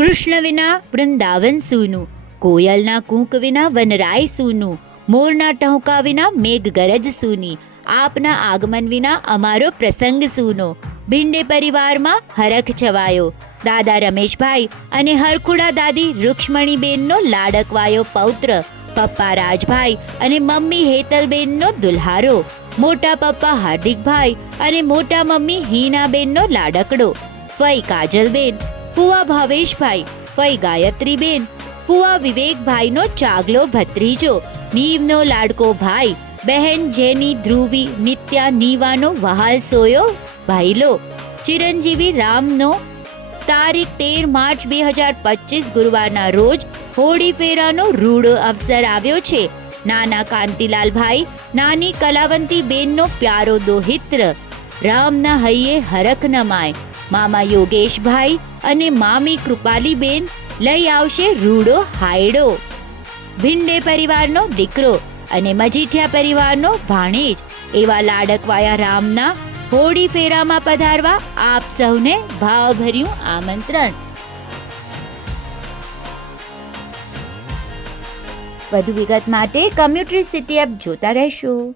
કૃષ્ણ વિના વૃંદાવન સૂનું, કોયલના કૂંક વિના વનરાય સૂનું, મોરના ટહુકા વિના મેઘ ગરજ સૂની, આપના આગમન વિના અમારો પ્રસંગ સૂનો. ભીંડે પરિવારમાં હરખ છવાયો. દાદા રમેશભાઈ અને હરખુડા દાદી રૂક્ષ્મણીબેનનો લાડકવાયો પૌત્ર, પપ્પા રાજભાઈ અને મમ્મી હેતલબેનનો દુલ્હારો, મોટા પપ્પા હાર્દિકભાઈ અને મોટા મમ્મી હીનાબેનનો લાડકડો, ફઈ કાજલબેન, ફુવા ભાવેશભાઈ, ફઈ ગાયત્રીબેન, ફુવા વિવેકભાઈનો ચાગલો ભત્રીજો, નીવનો લાડકો ભાઈ, બહેન જેની ધ્રુવી નિત્યા નીવાનો વહાલ સોયો ભાઈલો, ચિરંજીવી રામનો તારીખ 13 માર્ચ 2025 ગુરુવારના રોજ હોળી ફેરાનો રૂડો અવસર આવ્યો છે. નાના કાંતિલાલભાઈ, નાની કલાવંતી બેનનો પ્યારો દોહિત્ર, રામના હૈયે હરખ નમાય. મામા યોગેશભાઈ અને મામી કૃપાલીબેન લઈ આવશે રૂડો હાયડો. ભીંડે પરિવારનો દીકરો અને મજીઠિયા પરિવારનો ભાણેજ એવા લાડકવાયા રામના હોળી ફેરામાં પધારવા આપ સૌને ભાવભર્યું આમંત્રણ. વધુ વિગત માટે કમ્યુટરી સિટી એપ જોતા રહેશો.